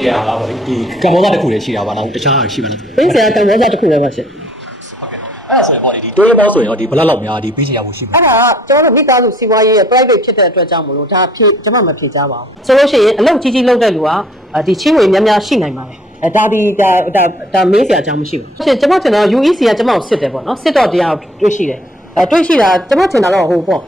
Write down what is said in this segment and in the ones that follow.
ရှိရတာပေါ့လေဒီကမ္ဘောဇတစ်ခုလည်းရှိတာပါလားတခြားရှိပါလား။ပေးစရာကံဘောဇတစ်ခုလည်းပါရှင်ဟုတ်ကဲ့အဲ့ဒါဆိုရင်ပေါ့လေဒီတိုးရပေါင်းဆိုရင်ရောဒီဘလောက်လောက်များဒီပေးချင်ရဖို့ရှိ။မှာအဲ့ဒါကကျွန်တော်တို့မိသားစုစီးပွားရေးရဲ့ private ဖြစ်တဲ့အတွက်ကြောင့်မလို့ဒါဖြစ်ကျွန်မမဖြေကြပါဘူး။ဆိုလို့ရှိရင်အလုပ်ကြီးကြီးလုပ်တဲ့လူကအာဒီချင်းဝင်များများရှိနိုင်ပါတယ်။အဲဒါဒီဒါဒါဒါမေးစရာအကြောင်းမရှိဘူး။ရှင်ကျွန်မထင်တော့ UEC ကကျွန်မကိုစစ်တယ်ပေါ့နော်။စစ်တော့တရားတွေ့ရှိတယ်။အဲတွေ့ရှိတာကျွန်မထင်တာတော့ဟိုပေါ့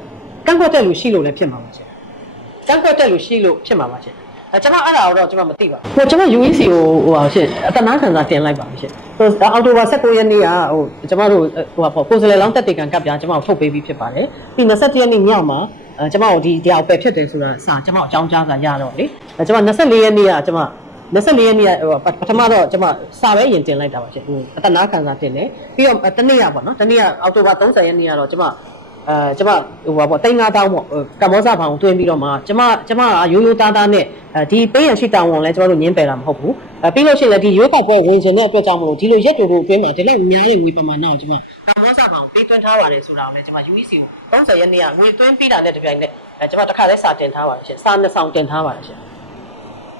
ကန့်ကွက်တဲ့လူရှိလို့လည်းဖြစ်မှာပါရှင်။ကန့်ကွက်တဲ့လူရှိလို့ဖြစ်မှာပါရှင်။ အဲကျွန်မအဲ့ဒါတော့ကျွန်မမသိပါဘူး။ဟိုကျွန်မ UEC ကိုဟိုဟာရှင်အတနာခံစာတင်လိုက်ပါရှင်။ဟိုအောက်တိုဘာ16ရက်နေ့ကဟိုကျွန်မတို့ဟိုဟာပေါ့ကိုယ်စလဲလောင်းတက်တေကန်ကပ်ပြကျွန်မတို့ထုတ်ပေးပြီးဖြစ်ပါတယ်။ပြီး27ရက်နေ့ညမှာအဲကျွန်မတို့ဒီတရားပဲဖြစ်တယ်ဆိုတာစာကျွန်မအကြောင်းကြားစာရတော့လေအဲကျွန်မ24ရက်နေ့ကကျွန်မ24ရက်နေ့ကဟိုပထမတော့ကျွန်မစာပဲရင်တင်လိုက်တာပါရှင်ဟိုအတနာခံစာတင်တယ်ပြီးတော့တနေ့ကပေါ့နော်တနေ့ကအောက်တိုဘာ30ရက်နေ့ကတော့ကျွန်မ အဲကျွန်မဟိုပါပေါ့တိန်း9000ပေါ့ကမ္ဘောဇဘောင်တွင်းပြီးတော့မှကျွန်မကျွန်မကရိုးရိုးသားသားနဲ့အဲဒီပေးရရှိတောင်းဝန်လဲကျွန်တော်တို့ညင်းပယ်တာမဟုတ်ဘူးအဲပြီးလို့ရှိရင်လည်းဒီရွေးကောက်ပွဲဝင်ခြင်းတဲ့အတွက်ကြောင့်မလို့ဒီလိုရက်တူတူအတွင်းမှာဒီလောက်များတဲ့ငွေပမာဏကိုကျွန်မကမ္ဘောဇဘောင်ပေးသွင်းထားပါတယ်ဆိုတာကိုလည်းကျွန်မ UEC ကို30ရက်နေ့ကငွေသွင်းပြီးတာနဲ့တပြိုင်နက်အဲကျွန်မတစ်ခါလဲစာတင်ထားပါတယ်ရှင်စာနှစ်ဆောင်တင်ထားပါတယ်ရှင်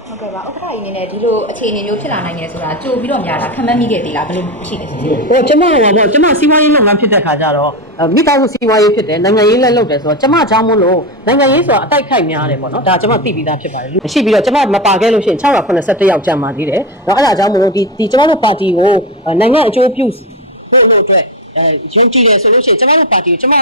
ဟုတ်ကဲ့ပါဥက္ကဋ္ဌကြီးအနေနဲ့ဒီလိုအခြေအနေမျိုးဖြစ်လာနိုင်တယ်ဆိုတာကြိုပြီးတော့များတာခံမှန်းမိခဲ့သေးလားဘယ်လိုရှိလဲရှင်ဟိုကျမကပေါ့ကျမစီးပွားရေးလုပ်ငန်းဖြစ်တဲ့ခါကျတော့အဲမိသားစုစီးပွားရေးဖြစ်တယ်နိုင်ငံရေးလည်းလုပ်တယ်ဆိုတော့ကျမကြောင်းမလို့နိုင်ငံရေးဆိုတာအတိုက်ခိုက်များတယ်ပေါ့နော်ဒါကျမသိပြီးသားဖြစ်ပါတယ်လူရှိပြီးတော့ကျမမပါခဲ့လို့ရှိရင်681ယောက်ကျန်ပါသေးတယ်တော့အဲ့ဒါကြောင့်မလို့ဒီဒီကျမတို့ပါတီကိုအဲနိုင်ငံအကျိုးပြုဖို့လို့အတွက် အဲယုံကြည်တယ်ဆိုလို့ရှိရင်ကျမတို့ပါတီကိုကျမ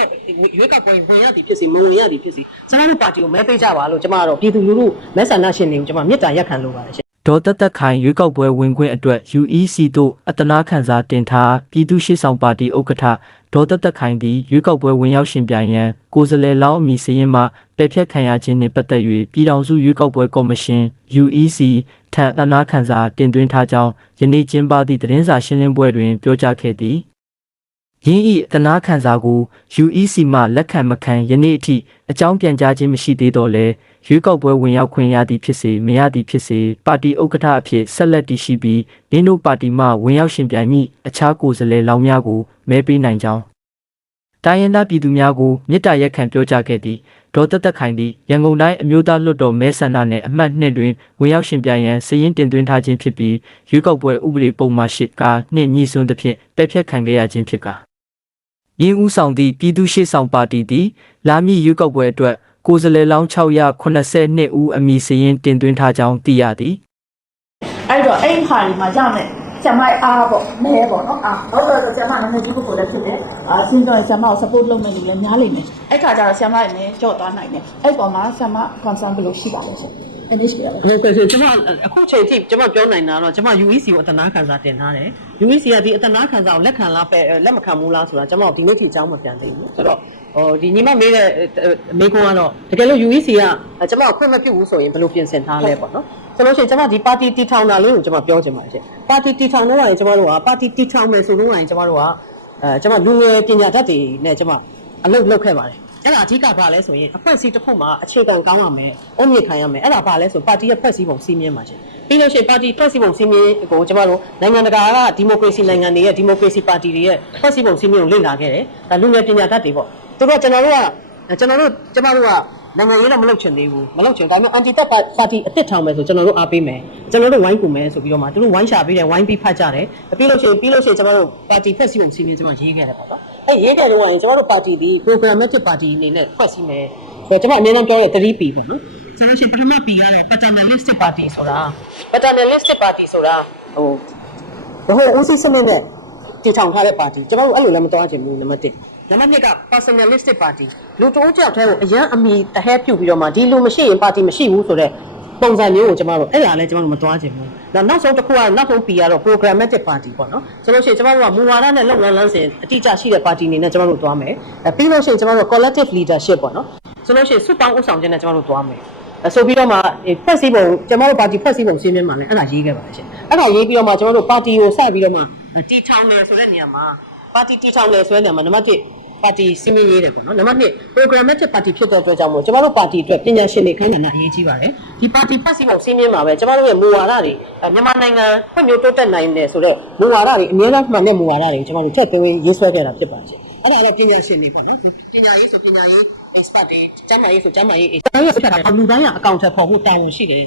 ရွေးကောက်ပွဲဝင်ရသည်ဖြစ်စီမဝင်ရသည်ဖြစ်စီကျမတို့ပါတီကိုမဲပေးကြပါလို့ကျမကတော့ပြည်သူလူထုမဲဆန္ဒရှင်တွေကိုကျမမေတ္တာရက်ခံလိုပါတယ်ရှင်ဒေါ်တက်တက်ခိုင်ရွေးကောက်ပွဲဝင်ခွင့်အတွက် UEC တို့အတနာခံစာတင်ထားပြည်သူ့ရှေ့ဆောင်ပါတီဥက္ကဋ္ဌဒေါ်တက်တက်ခိုင်သည်ရွေးကောက်ပွဲဝင်ရောက်ရှင်ပြိုင်ရန်ကိုယ်စားလှယ်လောင်းအမည်စရင်းမှပယ်ဖျက်ခံရခြင်းနှင့်ပတ်သက်၍ပြည်ထောင်စုရွေးကောက်ပွဲကော်မရှင် UEC ထံအတနာခံစာတင်သွင်းထားကြောင်းယနေ့ကျင်းပသည့်သတင်းစာရှင်းလင်းပွဲတွင်ပြောကြားခဲ့သည် ရင်းဤတနာခံစာကို UEC မှလက်ခံမခံယနေ့အထိအကြောင်းပြန်ကြားခြင်းမရှိသေးတော့လဲရွေးကောက်ပွဲဝင်ရောက်ခွင့်ရသည်ဖြစ်စေမရသည်ဖြစ်စေပါတီဥက္ကဋ္ဌအဖြစ်ဆက်လက်တည်ရှိပြီးနင်းတို့ပါတီမှဝင်ရောက်ရှင်ပြိုင်မိအခြားကိုယ်စားလှယ်လောင်းများကိုမဲပေးနိုင်ကြောင်းတိုင်းရင်းသားပြည်သူများကိုမေတ္တာရက်ခံပြောကြားခဲ့သည်ဒေါ်တက်တက်ခိုင်သည်ရန်ကုန်တိုင်းအမျိုးသားလွှတ်တော်မဲဆန္ဒနယ်အမှတ်2တွင်ဝင်ရောက်ရှင်ပြိုင်ရန်စည်ရင်တင်သွင်းထားခြင်းဖြစ်ပြီးရွေးကောက်ပွဲဥပဒေပုံမှန်၈ကနှင့်ညီစွန်းသဖြင့်ပယ်ဖျက်ခံခဲ့ရခြင်းဖြစ်ကာ ရင်းဦးဆောင်သည့်ပြည်သူ့ရှေ့ဆောင်ပါတီသည်လာမည့်ရွေးကောက်ပွဲအတွက်ကိုယ်စားလှယ်လောင်း682ဦးအမည်စည်ရင်တင်သွင်းထားကြောင်းသိရသည်အဲ့တော့အဲ့ဒီဟာဒီမှာရမယ်ကျမအားပေါ့မဲပေါ့နော်အာဟုတ်တော့ကျမနာမည်ကြီးပုဂ္ဂိုလ်လည်းဖြစ်တယ်အာစင်းတော့ကျမကို support လုပ်မဲ့လူလည်းများလိမ့်မယ်အဲ့ခါကျတော့ဆ iam ရဲ့မဲကြော့သွားနိုင်တယ်အဲ့ပေါ်မှာဆ iam concern ဘယ်လိုရှိပါလဲရှင် အဲ့ဒီရှိရပါဟုတ်ကဲ့ဆိုကျွန်မအခုချိန်ထိကျွန်မပြောနိုင်တာတော့ကျွန်မ UEC ကိုအတနာခံစာတင်ထားတယ် UEC ကဒီအတနာခံစာကိုလက်ခံလားပဲလက်မခံဘူးလားဆိုတာကျွန်မဒီနေ့ထိအကြောင်းမပြန်သေးဘူးဆိုတော့ဟိုဒီညီမမေးတဲ့မေးခွန်းကတော့တကယ်လို့ UEC ကကျွန်မကိုခွင့်မပြုဘူးဆိုရင်ဘယ်လိုပြင်ဆင်ထားလဲပေါ့နော်ဆိုလို့ရှိရင်ကျွန်မဒီပါတီတီထောင်တာလေးကိုကျွန်မပြောချင်ပါတယ်ရှင်ပါတီတီထောင်တော့ရင်ကျွန်မတို့ကပါတီတီထောင်မယ်ဆိုတော့ရင်ကျွန်မတို့ကအဲကျွန်မလူငယ်ပညာတတ်တွေနဲ့ကျွန်မအလုပ်လုပ်ခဲ့ပါတယ် အဲ့ဒါအဓိကဘာလဲဆိုရင်အဖွဲ့အစည်းတစ်ခုမှာအခြေခံကောင်းရမယ်။အုံမြင့်ခံရမယ်။အဲ့ဒါဘာလဲဆိုပါတီရဲ့ဖွဲ့စည်းပုံစည်းမျဉ်းပါရှင်။ပြီးလို့ရှိရင်ပါတီဖွဲ့စည်းပုံစည်းမျဉ်းကိုကျမတို့နိုင်ငံတကာကဒီမိုကရေစီနိုင်ငံတွေရဲ့ဒီမိုကရေစီပါတီတွေရဲ့ဖွဲ့စည်းပုံစည်းမျဉ်းကိုလေ့လာခဲ့တယ်။ဒါလူငယ်ပညာတတ်တွေပေါ့။သူတို့ကကျွန်တော်တို့ကကျွန်တော်တို့ကျမတို့ကနိုင်ငံရေးတော့မလုပ်ချင်သေးဘူး။မလုပ်ချင်ဒါပေမဲ့အန်တီတက်ပါတီအစ်စ်ထောင်မယ်ဆိုကျွန်တော်တို့အားပေးမယ်။ကျွန်တော်တို့ဝိုင်းကူမယ်ဆိုပြီးတော့မှသူတို့ဝိုင်းရှာပေးတယ်ဝိုင်းပြီးဖတ်ကြတယ်။ပြီးလို့ရှိရင်ပြီးလို့ရှိရင်ကျမတို့ပါတီဖွဲ့စည်းပုံစည်းမျဉ်းကျမရေးခဲ့တယ်ပေါ့နော်။ အဲ့ရေးခဲ့တော့ရင်ကျမတို့ပါတီဒီ programmatic party အနေနဲ့ဖွဲ့စည်းမယ်။ဆိုတော့ကျမအနည်းငယ်ပြောတဲ့ 3P ပေါ့နော်။ဆိုလို့ရှိရင်ပထမ P ကလည်း paternalistic party ဆိုတာ paternalistic party ဆိုတာဟိုဘဟိုဦးစီးစနစ်နဲ့တည်ထောင်ထားတဲ့ပါတီကျွန်တော်တို့အဲ့လိုလည်းမတော်ချင်ဘူးနံပါတ်1နံပါတ်2က personalistic party လူတဦးကြောက်တဲ့ကိုအရန်အမီတဟဲပြုတ်ပြီးတော့မှဒီလူမရှိရင်ပါတီမရှိဘူးဆိုတော့ ပုံစံမျိုးကိုကျွန်တော်တို့အဲ့ဒါလည်းကျွန်တော်တို့မတော်ချင်ဘူး။နောက်နောက်ဆုံးတစ်ခုကနောက်ဆုံး P ကတော့ programmatic party ပေါ့နော်။ဆိုလို့ရှိရင်ကျွန်တော်တို့ကမူဝါဒနဲ့လုပ်ငန်းလမ်းစဉ်အတိအကျရှိတဲ့ပါတီအနေနဲ့ကျွန်တော်တို့သွားမယ်။အဲပြီးလို့ရှိရင်ကျွန်တော်တို့ collective leadership ပေါ့နော်။ဆိုလို့ရှိရင်စုပေါင်းဥဆောင်ခြင်းနဲ့ကျွန်တော်တို့သွားမယ်။အဲဆိုပြီးတော့မှဖွဲ့စည်းပုံကျွန်တော်တို့ပါတီဖွဲ့စည်းပုံစည်းမျဉ်းမှာလည်းအဲ့ဒါရေးခဲ့ပါတယ်ရှင်။အဲ့ဒါရေးပြီးတော့မှကျွန်တော်တို့ပါတီကိုစပြီးတော့မှတီထောင်မယ်ဆိုတဲ့နေရာမှာပါတီတီထောင်မယ်ဆိုတဲ့နေရာမှာနံပါတ်1 ပါတီစီမင်းရေးတယ်ပေါ့နော်နံပါတ်2 programmatic party ဖြစ်တဲ့အတွက်ကြောင့်မို့ကျွန်တော်တို့ပါတီအတွက်ပညာရှင်တွေခိုင်းတာနဲ့အရေးကြီးပါတယ်ဒီပါတီဖွဲ့စည်းပုံစီမင်းမှာပဲကျွန်တော်တို့ရဲ့မူဝါဒတွေမြန်မာနိုင်ငံဖွံ့ဖြိုးတိုးတက်နိုင်တယ်ဆိုတော့မူဝါဒတွေအများအားမှန်တဲ့မူဝါဒတွေကိုကျွန်တော်တို့ချက်သွင်းရေးဆွဲခဲ့တာဖြစ်ပါရှင်အဲ့ဒါလည်းပညာရှင်တွေပေါ့နော်ပညာရေးဆိုပညာရေး expert တွေကျမ်းမာရေးဆိုကျမ်းမာရေးအဲ့ဒါရဆက်တာလူတိုင်းကအကောင့်ထက်ပေါ်ဖို့တာဝန်ရှိတယ်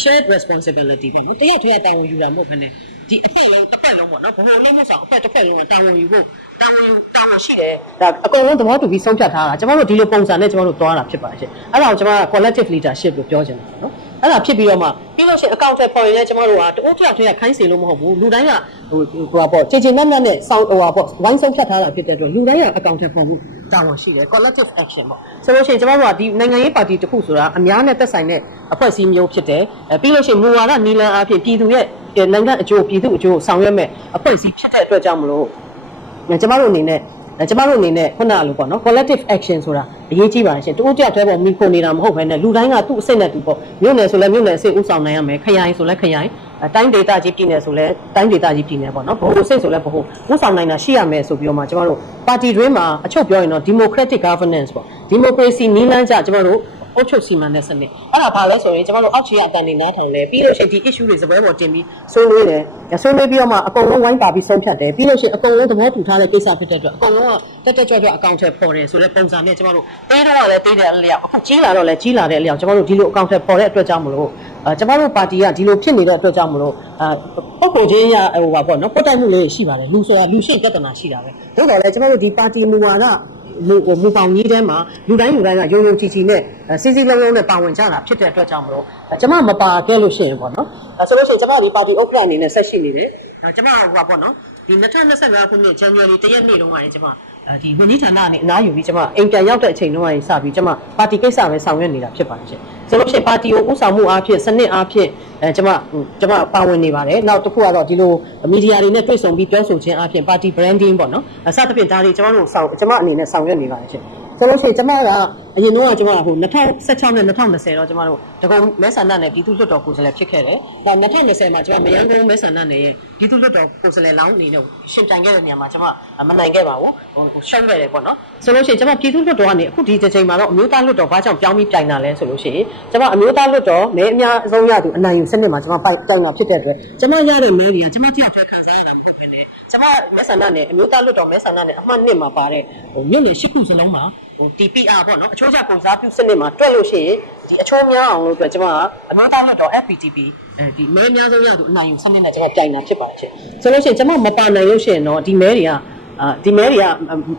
shared responsibility ပဲတရက်တည်းတာဝန်ယူတာမဟုတ်ဘဲနဲ့ဒီအဖက်လုံးတစ်ဖက်လုံးပေါ့နော်ဘယ်လိုလဲမဆောင်အဖက်တစ်ဖက်လုံးတာဝန်ယူဖို့ တာဝန်တာဝန်ရှိတယ်ဒါအကုန်လုံးသဘောတူပြီးဆုံးဖြတ်ထားတာကျွန်တော်တို့ဒီလိုပုံစံနဲ့ကျွန်တော်တို့သွားတာဖြစ်ပါတယ်ရှင်အဲ့ဒါကိုကျွန်တော်က collective leadership လို့ပြောချင်တယ်နော်အဲ့ဒါဖြစ်ပြီးတော့မှပြီးလို့ရှိရင်အကောင့်ထက်ပေါ်ရင်လည်းကျွန်တော်တို့ကတအိုးထက်ထက်ခိုင်းစေလို့မဟုတ်ဘူးလူတိုင်းကဟိုဟိုပါပေါ့ခြေခြေနက်နက်နဲ့စောင်းဟိုပါပေါ့ဝိုင်းဆုံးဖြတ်ထားတာဖြစ်တဲ့အတွက်လူတိုင်းကအကောင့်ထက်ပေါ်ဖို့တာဝန်ရှိတယ် collective action ပေါ့ဆိုလို့ရှိရင်ကျွန်တော်တို့ကဒီနိုင်ငံရေးပါတီတစ်ခုဆိုတာအများနဲ့သက်ဆိုင်တဲ့အဖွဲ့အစည်းမျိုးဖြစ်တယ်အဲပြီးလို့ရှိရင်မူဝါဒနီလန်အဖြစ်ပြည်သူရဲ့နိုင်ငံအကျိုးပြည်သူအကျိုးဆောင်ရွက်မဲ့အဖွဲ့အစည်းဖြစ်တဲ့အတွက်ကြောင့်မလို့ ကျွန်တော်တို့အနေနဲ့အဲကျမတို့အနေနဲ့ခုနကလိုပေါ့နော် collective action ဆိုတာအရေးကြီးပါတယ်ရှင်တူတယောက်တည်းပေါ်မိခိုနေတာမဟုတ်ဘဲနဲ့လူတိုင်းကသူ့အစိတ်နဲ့သူပေါ့မြို့နယ်ဆိုလဲမြို့နယ်အစိတ်ဥဆောင်နိုင်ရမယ်ခရိုင်ဆိုလဲခရိုင်အဲတိုင်းဒေသကြီးပြည်နယ်ဆိုလဲတိုင်းဒေသကြီးပြည်နယ်ပေါ့နော်ဘို့စိတ်ဆိုလဲဘို့ဥဆောင်နိုင်တာရှိရမယ်ဆိုပြီးတော့မှကျမတို့ပါတီတွင်းမှာအချုပ်ပြောရင်တော့ democratic governance ပေါ့ democracy နီးလန်းကြကျမတို့ အုပ်ချုပ်စီမံတဲ့စနစ်အဲ့ဒါဘာလဲဆိုရင်ကျမတို့အောက်ခြေအတန်နေနားထောင်လဲပြီးလို့ရှိရင်ဒီ issue တွေစပွဲပေါ်တင်ပြီးဆွေးနွေးတယ်ဆွေးနွေးပြီးတော့မှအကုန်လုံးဝိုင်းပါပြီးဆုံးဖြတ်တယ်ပြီးလို့ရှိရင်အကုန်လုံးသဘောတူထားတဲ့ကိစ္စဖြစ်တဲ့အတွက်အကုန်လုံးကတက်တက်ကြွကြွအကောင့်ထဲပေါ်တယ်ဆိုတဲ့ပုံစံနဲ့ကျမတို့တေးတော့လည်းတေးတယ်အလျောက်အခုကြီးလာတော့လည်းကြီးလာတဲ့အလျောက်ကျမတို့ဒီလိုအကောင့်ထဲပေါ်တဲ့အတွက်ကြောင့်မလို့အဲကျမတို့ပါတီကဒီလိုဖြစ်နေတဲ့အတွက်ကြောင့်မလို့အဲပုံပုံချင်းရဟိုပါပေါ့နော်ပုတ်တိုက်မှုလေးရှိပါတယ်လူဆိုတာလူရှိပြဿနာရှိတာပဲဒါတော့လည်းကျမတို့ဒီပါတီမူဝါဒ လူဟိုမူပေါင်းကြီးထဲမှာလူတိုင်းလူတိုင်းကယုံယုံကြည်ကြည်နဲ့စီစီလုံးလုံးနဲ့ပါဝင်ကြတာဖြစ်တဲ့အတွက်ကြောင့်မလို့ကျမမပါခဲ့လို့ရှိရင်ပေါ့နော်အဲဆိုလို့ရှိရင်ကျမဒီပါတီဥက္ကဋ္ဌအနေနဲ့ဆက်ရှိနေတယ်အဲကျမဟိုပါပေါ့နော်ဒီ2025ခုနှစ် January တရက်နေ့တုန်းကရင်ကျမအဲ ဒီဝန်ကြီးဌာနနဲ့အနားယူပြီးကျမအိမ်ပြန်ရောက်တဲ့အချိန်တုန်းကစပြီးကျမပါတီကိစ္စပဲဆောင်ရွက်နေတာဖြစ်ပါတယ်ရှင်ဆိုလို့ရှိရင်ပါတီကိုဥဆောင်မှုအားဖြင့်စနစ်အားဖြင့်အဲကျမကျမပါဝင်နေပါတယ်နောက်တစ်ခုကတော့ဒီလိုမီဒီယာတွေနဲ့တွေ့ဆုံပြီးပြောဆိုခြင်းအားဖြင့်ပါတီ branding ပေါ့နော်အစသဖြင့်ဒါတွေကျမတို့ဆောင်ကျမအနေနဲ့ဆောင်ရွက်နေပါတယ်ရှင် ဆိုလို့ရှိရင်ကျမကအရင်တော့ကကျမကဟို2016နဲ့2020တော့ကျမတို့တကုံမဲဆန္ဒနဲ့ပြည်သူ့လွှတ်တော်ကိုယ်စားလှယ်ဖြစ်ခဲ့တယ်။ဒါ2020မှာကျမမယန်းကုန်းမဲဆန္ဒနဲ့ရဲ့ပြည်သူ့လွှတ်တော်ကိုယ်စားလှယ်လောင်းအနေနဲ့ရှင်ပြိုင်ခဲ့တဲ့နေရာမှာကျမမနိုင်ခဲ့ပါဘူး။ဟိုရှုံးခဲ့တယ်ပေါ့နော်။ဆိုလို့ရှိရင်ကျမပြည်သူ့လွှတ်တော်ကနေအခုဒီတစ်ချိန်မှာတော့အမျိုးသားလွှတ်တော်ဘာကြောင့်ပြောင်းပြီးပြိုင်တာလဲဆိုလို့ရှိရင်ကျမအမျိုးသားလွှတ်တော်မဲအများအဆုံးရသူအနိုင်ယူစနစ်မှာကျမပိုက်တောင်းတာဖြစ်တဲ့အတွက်ကျမရတဲ့မဲတွေကကျမတယောက်တည်းခံစားရတာမဟုတ်ဘဲနဲ့ ကျမမဲဆန္ဒနဲ့အမျိုးသားလွှတ်တော်မဲဆန္ဒနဲ့အမှတ်1မှာပါတဲ့ဟိုမြို့နယ်၈ခုစလုံးမှာဟို TPR ပေါ့နော်အချိုးကျပုံစားပြုစနစ်မှာတွက်လို့ရှိရင်ဒီအချိုးများအောင်လို့အတွက်ကျမကအမျိုးသားလွှတ်တော် FPTP အဲဒီမဲအများဆုံးရသူအနိုင်ယူစနစ်နဲ့ကျမပြိုင်တာဖြစ်ပါတယ်ဆိုလို့ရှိရင်ကျမမပါနိုင်လို့ရှိရင်တော့ဒီမဲတွေကအာဒီမဲတွေက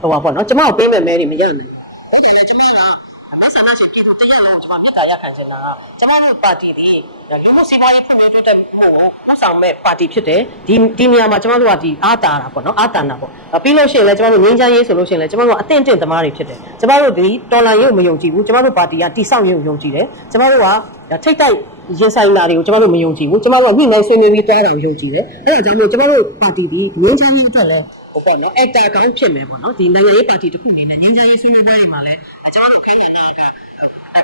ဟိုပါပေါ့နော်ကျမကိုပေးမဲ့မဲတွေမရနိုင်ဘူးဟုတ်တယ်လေကျမကအဆန္ဒရှင်ပြည်သူ တရားကိုကျမမြတ်တာရခံချင်တာကကျမတို့ပါတီဒီလူမှုစီးပွားရေးဖွံ့ဖြိုးတိုးတက်ဖို့ကိုဥဆောင်မဲ့ပါတီဖြစ်တယ်ဒီဒီနေရာမှာကျမတို့ကဒီအာတာတာပေါ့နော်အာတာနာပေါ့ပြီးလို့ရှိရင်လည်းကျမတို့ငင်းချမ်းရေးဆိုလို့ရှိရင်လည်းကျမတို့ကအသင့်အတင့်သမားတွေဖြစ်တယ်ကျမတို့ဒီတော်လန်ရေးကိုမယုံကြည်ဘူးကျမတို့ပါတီကတိဆောက်ရေးကိုယုံကြည်တယ်ကျမတို့ကထိတ်တိုက်ရင်ဆိုင်လာတွေကိုကျမတို့မယုံကြည်ဘူးကျမတို့ကညှိနှိုင်းဆွေးနွေးပြီးတွားတာကိုယုံကြည်တယ်အဲဒါကြောင့်မို့ကျမတို့ပါတီဒီငင်းချမ်းရေးအတွက်လည်းဟိုပေါ့နော် actor ကောင်းဖြစ်မယ်ပေါ့နော်ဒီနိုင်ငံရေးပါတီတစ်ခုအနေနဲ့ငင်းချမ်းရေးဆွေးနွေးပွဲတွေမှာလည်းကျမတို့ခိုင်းနေတာအ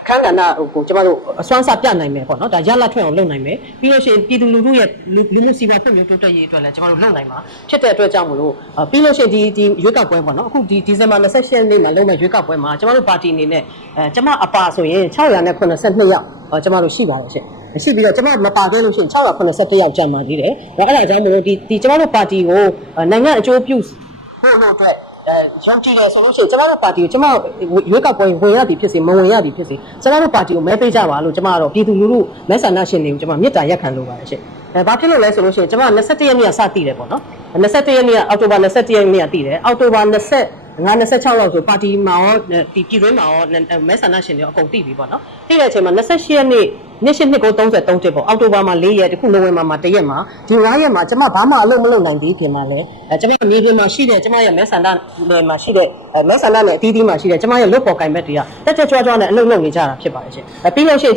ခန်းကဏ္ဍကိုကျမတို့အစွမ်းစားပြနိုင်မယ်ပေါ့နော်ဒါရလက်ထွက်အောင်လုပ်နိုင်မယ်ပြီးလို့ရှိရင်ပြည်သူလူထုရဲ့လူလူမှုစီးပွားဖွံ့ဖြိုးတိုးတက်ရေးအတွက်လည်းကျမတို့လုပ်နိုင်မှာဖြစ်တဲ့အတွက်ကြောင့်မလို့ပြီးလို့ရှိရင်ဒီဒီရွေးကောက်ပွဲပေါ့နော်အခုဒီဒီဇင်ဘာ28ရက်နေ့မှာလုပ်မယ့်ရွေးကောက်ပွဲမှာကျမတို့ပါတီအနေနဲ့အဲကျမအပါဆိုရင်682ယောက်ကျမတို့ရှိပါတယ်ရှင်ရှိပြီးတော့ကျမမပါခဲ့လို့ရှိရင်681ယောက်ကျန်ပါသေးတယ်။ဒါအဲ့ဒါကြောင့်မလို့ဒီဒီကျမတို့ပါတီကိုနိုင်ငံအကျိုးပြုဖို့လို့အတွက် အဲရုံးကြည့်ရဆိုလို့ရှိရင်ကျမတို့ပါတီကိုကျမရွေးကောက်ပွဲဝင်ရသည်ဖြစ်စေမဝင်ရသည်ဖြစ်စေကျမတို့ပါတီကိုမဲပေးကြပါလို့ကျမကတော့ပြည်သူလူထုမဲဆန္ဒရှင်တွေကိုကျမမေတ္တာရက်ခံလိုပါတယ်ရှင်အဲဘာဖြစ်လို့လဲဆိုလို့ရှိရင်ကျမ21ရက်နေ့ကစတည်တယ်ပေါ့နော်21ရက်နေ့ကအောက်တိုဘာ21ရက်နေ့ကတည်တယ်အောက်တိုဘာ20ငါ26လောက်ဆိုပါတီမှာရောဒီပြည်တွင်းမှာရောမဲဆန္ဒရှင်တွေအကုန်တည်ပြီပေါ့နော်တည်တဲ့အချိန်မှာ28ရက်နေ့ နေ့ရှိနှစ်ကို33တက်ပေါ့အောက်တိုဘာမှာ4ရက်တခုနိုဝင်ဘာမှာ1ရက်မှာဒီ9ရက်မှာကျမဘာမှအလုပ်မလုပ်နိုင်သေးခင်မှာလဲအဲကျမမြေပြင်မှာရှိတဲ့ကျမရဲ့မဲဆန္ဒနယ်မှာရှိတဲ့မဲဆန္ဒနယ်အသီးသီးမှာရှိတဲ့ကျမရဲ့လွတ်ပေါ်ကင်ဘက်တွေကတက်တက်ကြွကြွနဲ့အလုပ်လုပ်နေကြတာဖြစ်ပါတယ်ရှင်အဲပြီးလို့ရှိရင်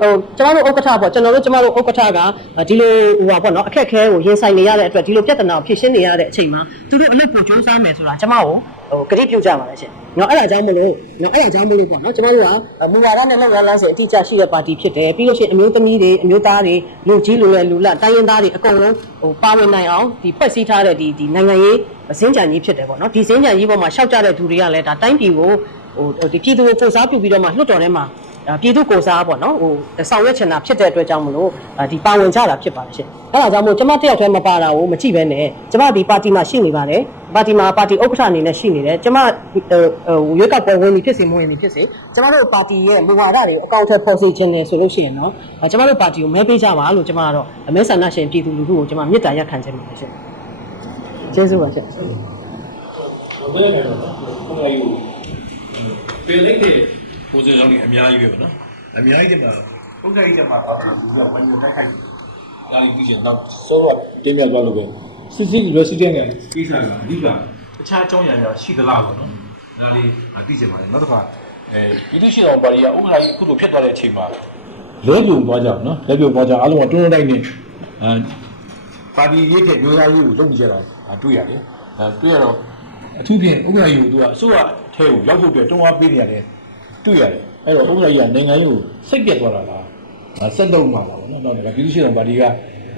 ဟိုကျမတို့ဥက္ကဋ္ဌပေါ့ကျွန်တော်တို့ကျမတို့ဥက္ကဋ္ဌကဒီလိုဟိုပါပေါ့နော်အခက်ခဲကိုရင်ဆိုင်နေရတဲ့အတွက်ဒီလိုပြဿနာကိုဖြေရှင်းနေရတဲ့အချိန်မှာသူတို့အလုပ်ကိုစူးစမ်းမယ်ဆိုတာကျမကို ဟိုကတိပြုကြပါလေရှင်။နော်အဲ့ဒါကြောင့်မလို့နော်အဲ့ဒါကြောင့်မလို့ပေါ့နော်ကျမတို့ကမူဝါဒနဲ့လုပ်ရလမ်းစဉ်အတိအကျရှိတဲ့ပါတီဖြစ်တယ်ပြီးလို့ရှိရင်အမျိုးသမီးတွေအမျိုးသားတွေလူကြီးလူငယ်လူလတ်တိုင်းရင်းသားတွေအကုန်လုံးဟိုပါဝင်နိုင်အောင်ဒီဖွဲ့စည်းထားတဲ့ဒီဒီနိုင်ငံရေးစင်းကြံကြီးဖြစ်တယ်ပေါ့နော်ဒီစင်းကြံကြီးပေါ်မှာရှောက်ကြတဲ့သူတွေကလည်းဒါတိုင်းပြည်ကိုဟိုဒီပြည်သူကိုစူးစားပြုပြီးတော့မှလွှတ်တော်ထဲမှာအာ ပြည်သူကိုစားပေါ့နော်ဟိုဆောင်ရွက်ချင်တာဖြစ်တဲ့အတွက်ကြောင့်မလို့အာဒီပါဝင်ကြတာဖြစ်ပါတယ်ရှင်အဲ့ဒါကြောင့်မို့ကျမတယောက်တည်းမပါတာကိုမကြည့်ပဲနဲ့ကျမဒီပါတီမှာရှိနေပါတယ်ပါတီမှာပါတီဥက္ကဋ္ဌအနေနဲ့ရှိနေတယ်ကျမဟိုရွေးကောက်ပွဲဝင်ပြီးဖြစ်စေမဝင်ပြီးဖြစ်စေကျမတို့ပါတီရဲ့မူဝါဒတွေကိုအကောင့်ထဲပေါ်စေခြင်းနဲ့ဆိုလို့ရှိရင်တော့အာကျမတို့ပါတီကိုမဲပေးကြပါလို့ကျမကတော့အမဲဆန္ဒရှင်ပြည်သူလူထုကိုကျမမေတ္တာရက်ခံခြင်းပါတယ်ရှင်ကျေးဇူးပါရှင်ဘယ်လိုလဲဘုရားယူពេលလိုက်တဲ့ ကိုယ်စားလှယ်တွေအများကြီးပဲပေါ့နော်အများကြီးတည်းမှာဘုရားကြီးတည်းမှာတော့ဒီကဝန်ယူတိုက်ခိုက်ဒါလေးပြီးရင်တော့စောတော့တင်းမြတ်သွားလို့ပဲစစ်စစ်ပြီးတော့စစ်တဲ့ငယ်ကိစ္စကအဓိကတခြားအကြောင်းအရာတွေရှိသလားပေါ့နော်ဒါလေးအသိချင်ပါတယ်နောက်တစ်ခါအဲပြည်သူ့ရှိတော်ပါရီကဥက္ကဋ္ဌကြီးခုလိုဖြစ်သွားတဲ့အချိန်မှာလဲပြုံသွားကြအောင်နော်လဲပြုံသွားကြအားလုံးကတွန်းတွန်းတိုက်နေအဲပါတီရေးတဲ့မျိုးသားရေးကိုလုပ်နေကြတာတွေ့ရတယ်အဲတွေ့ရတော့အထူးဖြင့်ဥက္ကဋ္ဌကြီးကသူကအစိုးရထဲကိုရောက်ဖို့အတွက်တွန်းအားပေးနေရတယ် တွေ့ရတယ်အဲ့တော့ဥက္ကဋ္ဌကြီးကနိုင်ငံရေးကိုစိတ်ပြတ်သွားတာလားအဲဆက်လုပ်မှာပါဘောနော်တော့ဒါပြည်သူ့ရှေ့တော်ပါတီက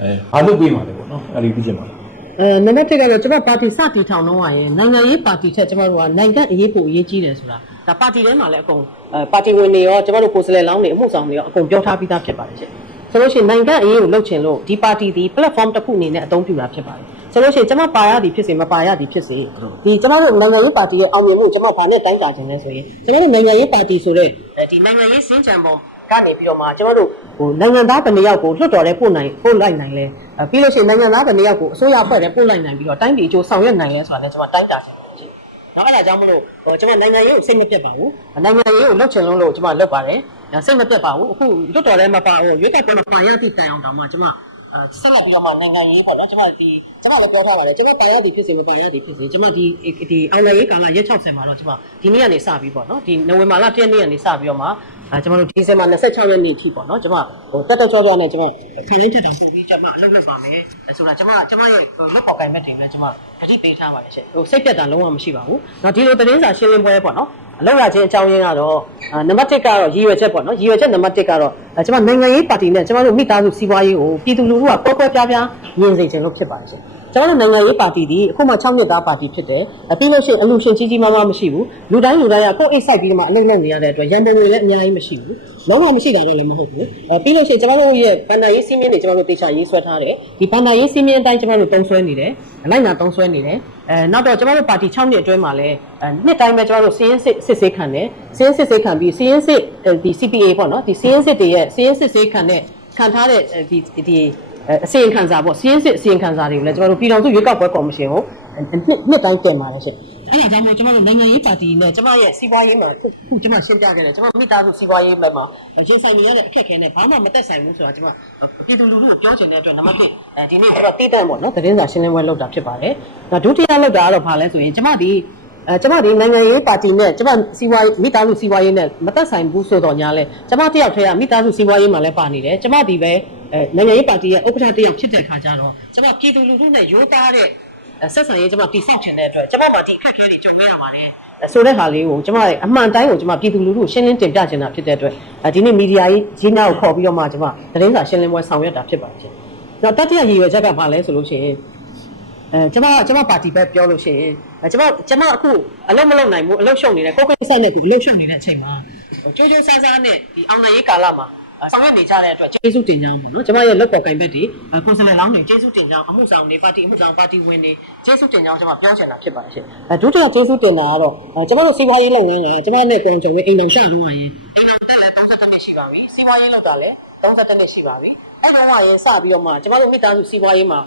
အဲဟာလုပ်ပေးမှာလေပေါ့နော်အဲ့ဒီသိချင်ပါလားအဲနံပါတ်1ကတော့ကျွန်မပါတီစတီထောင်တော့ရရင်နိုင်ငံရေးပါတီထက်ကျွန်တော်တို့ကနိုင်ငံအရေးပိုအရေးကြီးတယ်ဆိုတာဒါပါတီထဲမှာလည်းအကုန်အဲပါတီဝင်တွေရောကျွန်တော်တို့ကိုယ်စားလှယ်လောင်းတွေအမှုဆောင်တွေရောအကုန်ပြောထားပြီးသားဖြစ်ပါတယ်ရှင်ဆိုလို့ရှိရင်နိုင်ငံအရေးကိုလှုပ်ချင်လို့ဒီပါတီဒီ platform တစ်ခုအနေနဲ့အသုံးပြုတာဖြစ်ပါတယ် ဆိုလို့ရှိရင်ကျွန်မပါရသည်ဖြစ်စေမပါရသည်ဖြစ်စေဒီကျွန်တော်တို့နိုင်ငံရေးပါတီရဲ့အောင်မြင်မှုကျွန်မဘာနဲ့တိုင်းတာခြင်းလဲဆိုရင်ကျွန်တော်တို့နိုင်ငံရေးပါတီဆိုတဲ့ဒီနိုင်ငံရေးစင်ကြံပုံကနေပြီးတော့မှကျွန်တော်တို့ဟိုနိုင်ငံသားတစ်ယောက်ကိုလွှတ်တော်ထဲပို့နိုင်ပို့လိုက်နိုင်လဲအဲပြီးလို့ရှိရင်နိုင်ငံသားတစ်ယောက်ကိုအစိုးရအဖွဲ့ထဲပို့လိုက်နိုင်ပြီးတော့တိုင်းပြည်အကျိုးဆောင်ရွက်နိုင်လဲဆိုတာလည်းကျွန်မတိုင်းတာခြင်းဖြစ်။နောက်အဲ့ဒါကြောင့်မလို့ဟိုကျွန်မနိုင်ငံရေးကိုစိတ်မပြတ်ပါဘူး။နိုင်ငံရေးကိုလှုပ်ချင်လုံးလို့ကျွန်မလုပ်ပါတယ်။ဒါစိတ်မပြတ်ပါဘူး။အခုလွတ်တော်ထဲမှာပါဟိုရွေးကောက်ပွဲမှာပါရသည့်တိုင်အောင်တောင်မှကျွန်မအဲ ဆက်လက်ပြီးတော့မှနိုင်ငံရေးပေါ့နော်ကျွန်မဒီကျွန်မလည်းပြောထားပါတယ်ကျွန်မပါရသည်ဖြစ်စေမပါရသည်ဖြစ်စေကျွန်မဒီဒီအောင်လည်းရေးကာလရက်60မှာတော့ကျွန်မဒီနေ့ကနေစပြီးပေါ့နော်ဒီနိုဝင်ဘာလ1ရက်နေ့ကနေစပြီးတော့မှ အဲကျွန်တော်တို့ဒီဇင်ဘာ26ရက်နေ့ထိပေါ့နော်ကျွန်မဟိုတက်တက်ချောချောနဲ့ကျွန်မခံလေးတက်တာပို့ပြီးကျွန်မအလုပ်လုပ်ပါမယ်အဲဆိုတာကျွန်မကျွန်မရဲ့လက်ပေါ်ကိုင်မဲ့တွေလည်းကျွန်မတတိပေးထားပါတယ်ရှင်ဟိုစိတ်ပြတ်တာလုံးဝမရှိပါဘူးနော်ဒီလိုသတင်းစာရှင်းလင်းပွဲပေါ့နော်အလုပ်ရခြင်းအကြောင်းရင်းကတော့နံပါတ်1ကတော့ရည်ရွယ်ချက်ပေါ့နော်ရည်ရွယ်ချက်နံပါတ်1ကတော့ကျွန်မနိုင်ငံရေးပါတီနဲ့ကျွန်မတို့မိသားစုစီးပွားရေးကိုပြည်သူလူထုကပေါက်ပေါက်ပြားပြားမြင်စေချင်လို့ဖြစ်ပါတယ်ရှင် ကျွန်တော်တို့နိုင်ငံရေးပါတီဒီအခုမှ6နှစ်သားပါတီဖြစ်တယ်။ပြီးလို့ရှိရင်အလူရှင်ကြီးကြီးမားမားမရှိဘူး။လူတိုင်းလူတိုင်းကကိုယ်အိတ်ဆိုင်ပြီးတော့မှအလုပ်လုပ်နေရတဲ့အတွက်ရန်ပုံငွေလည်းအများကြီးမရှိဘူး။လုံးဝမရှိတာတော့လည်းမဟုတ်ဘူး။အဲပြီးလို့ရှိရင်ကျွန်တော်တို့ရဲ့ဘဏ္ဍာရေးစည်းမျဉ်းတွေကျွန်တော်တို့တေချာရေးဆွဲထားတယ်။ဒီဘဏ္ဍာရေးစည်းမျဉ်းအတိုင်းကျွန်တော်တို့တုံးဆွဲနေတယ်။လိုက်နာတုံးဆွဲနေတယ်။အဲနောက်တော့ကျွန်တော်တို့ပါတီ6နှစ်အတွင်းမှာလည်းအဲနှစ်တိုင်းပဲကျွန်တော်တို့စီးရင်စစ်စစ်ဆေးခံတယ်။စီးရင်စစ်ဆေးခံပြီးစီးရင်စစ်ဒီ CPA ပေါ့နော်ဒီစီးရင်စစ်တွေရဲ့စီးရင်စစ်ဆေးခံတဲ့ခံထားတဲ့ဒီဒီ အစီရင်ခံစာပေါ့စီးရင်စစ်အစီရင်ခံစာတွေကိုလည်းကျွန်တော်တို့ပြည်တော်စုရွေးကောက်ပွဲကော်မရှင်ကိုနှစ်နှစ်တိုင်းတင်ပါတယ်ရှင်အဲ့ဒါကြောင့်မို့ကျွန်တော်တို့နိုင်ငံရေးပါတီနဲ့ကျွန်မရဲ့စီးပွားရေးမှာခုကျွန်မရှင်းပြခဲ့တယ်ကျွန်မမိသားစုစီးပွားရေးဘက်မှာရင်ဆိုင်နေရတဲ့အခက်အခဲနဲ့ဘာမှမသက်ဆိုင်ဘူးဆိုတာကျွန်မပြည်သူလူထုကိုပြောချင်တဲ့အတွက်နံပါတ်1အဲဒီနေ့ကျွန်တော်တည်တံ့ပေါ့နော်သတင်းစာရှင်းလင်းပွဲလုပ်တာဖြစ်ပါတယ်နောက်ဒုတိယလုပ်တာကတော့ဘာလဲဆိုရင်ကျွန်မဒီ အဲကျွန်မဒီနိုင်ငံရေးပါတီနဲ့ကျွန်မစီးပွားရေးမိသားစုစီးပွားရေးနဲ့မသက်ဆိုင်ဘူးဆိုတော့ညာလဲကျွန်မတယောက်တည်းကမိသားစုစီးပွားရေးမှာလည်းပါနေတယ်ကျွန်မဒီပဲအဲနိုင်ငံရေးပါတီရဲ့ဥက္ကဋ္ဌတယောက်ဖြစ်တဲ့ခါကျတော့ကျွန်မပြည်သူလူထုနဲ့ရိုးသားတဲ့ဆက်ဆံရေးကျွန်မတိဆောက်ချင်တဲ့အတွက်ကျွန်မမှာဒီအခက်အခဲတွေကြုံရတာပါတယ်ဆိုတဲ့ဟာလေးကိုကျွန်မရဲ့အမှန်တိုင်းကိုကျွန်မပြည်သူလူထုကိုရှင်းလင်းတင်ပြချင်တာဖြစ်တဲ့အတွက်ဒီနေ့မီဒီယာကြီးကြီးနာကိုခေါ်ပြီးတော့မှကျွန်မသတင်းစာရှင်းလင်းပွဲဆောင်ရွက်တာဖြစ်ပါတယ်ရှင်။နောက်တတိယရည်ရွယ်ချက်ကဘာလဲဆိုလို့ရှိရင် အဲကျွန်မကျွန်မပါတီပဲပြောလို့ရှိရင်ကျွန်မကျွန်မအခုအလုပ်မလုပ်နိုင်ဘူးအလုပ်ရှုံနေတယ်ကိုယ်ကိစ္စနဲ့ဒီအလုပ်ရှုံနေတဲ့အချိန်မှာကြိုးကြိုးဆန်းဆန်းနဲ့ဒီအောင်နိုင်ရေးကာလမှာဆောင်ရွက်နေကြတဲ့အတွက်ကျေးဇူးတင်ကြောင်းပေါ့နော်ကျွန်မရဲ့လက်ပေါ်ကင်ဘက်တွေကိုယ်စားလှယ်လောင်းတွေကျေးဇူးတင်ကြောင်းအမှုဆောင်တွေပါတီအမှုဆောင်ပါတီဝင်တွေကျေးဇူးတင်ကြောင်းကျွန်မပြောချင်တာဖြစ်ပါတယ်ရှင်အဲဒုတိယကျေးဇူးတင်တာကတော့ကျွန်တော်တို့စီးပွားရေးလုပ်ငန်းကကျွန်မနဲ့ကိုယ်ကြုံဝင်အိမ်တော်ရှာလို့ရရင်အိမ်တော်တက်လည်း30နှစ်ရှိပါပြီစီးပွားရေးလုပ်တာလည်း30နှစ်ရှိပါပြီ အဲ့တော့မှရင်စပြီးတော့မှကျွန်တော်တို့မိသားစုစီးပွားရေးမှာ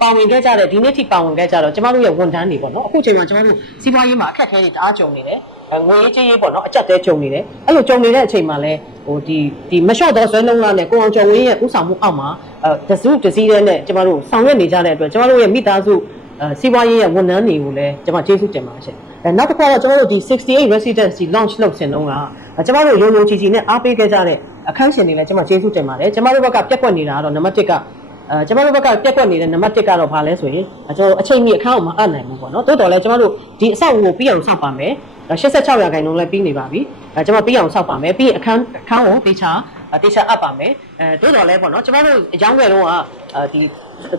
ပါဝင်ခဲ့ကြတဲ့ဒီနေ့ထိပါဝင်ခဲ့ကြတော့ကျမတို့ရဲ့ဝန်ထမ်းတွေပေါ့နော်အခုချိန်မှာကျမတို့စီးပွားရေးမှာအခက်အခဲတွေတအားကြုံနေတယ်ငွေရေးကြေးရေးပေါ့နော်အကြက်တဲကြုံနေတယ်အဲ့လိုကြုံနေတဲ့အချိန်မှာလဲဟိုဒီဒီမလျှော့တော့ဆွဲလုံးလာနဲ့ကိုအောင်ကျော်ဝင်းရဲ့ဥဆောင်မှုအောက်မှာအဲတစုတစည်းတဲ့နဲ့ကျမတို့ဆောင်ရွက်နေကြတဲ့အတွက်ကျမတို့ရဲ့မိသားစုအဲစီးပွားရေးရဲ့ဝန်ထမ်းတွေကိုလည်းကျမကျေးဇူးတင်ပါတယ်ရှင်အဲနောက်တစ်ခါတော့ကျမတို့ဒီ68 residency launch လုပ်စဉ်တုန်းက ကျမတို့ရုံရုံချီချီနဲ့အားပေးခဲ့ကြတဲ့အခန်းရှင်တွေလည်းကျမကျေးဇူးတင်ပါတယ်ကျမတို့ဘက်ကပြက်ကွက်နေတာကတော့နံပါတ်1ကအဲကျမတို့ဘက်ကပြက်ကွက်နေတဲ့နံပါတ်1ကတော့ဘာလဲဆိုရင်ကျွန်တော်အချိန်မီအခန်းအောင်မအပ်နိုင်ဘူးပေါ့နော်တိုးတော်လည်းကျမတို့ဒီအဆောက်အဦကိုပြီးအောင်ဆောက်ပါမယ်86ရာခိုင်နှုန်းလည်းပြီးနေပါပြီအဲကျွန်မပြီးအောင်ဆောက်ပါမယ်ပြီးအခန်းအခန်းကိုတေချာတေချာအပ်ပါမယ်အဲတိုးတော်လည်းပေါ့နော်ကျမတို့အကြောင်းငယ်လုံးကဒီ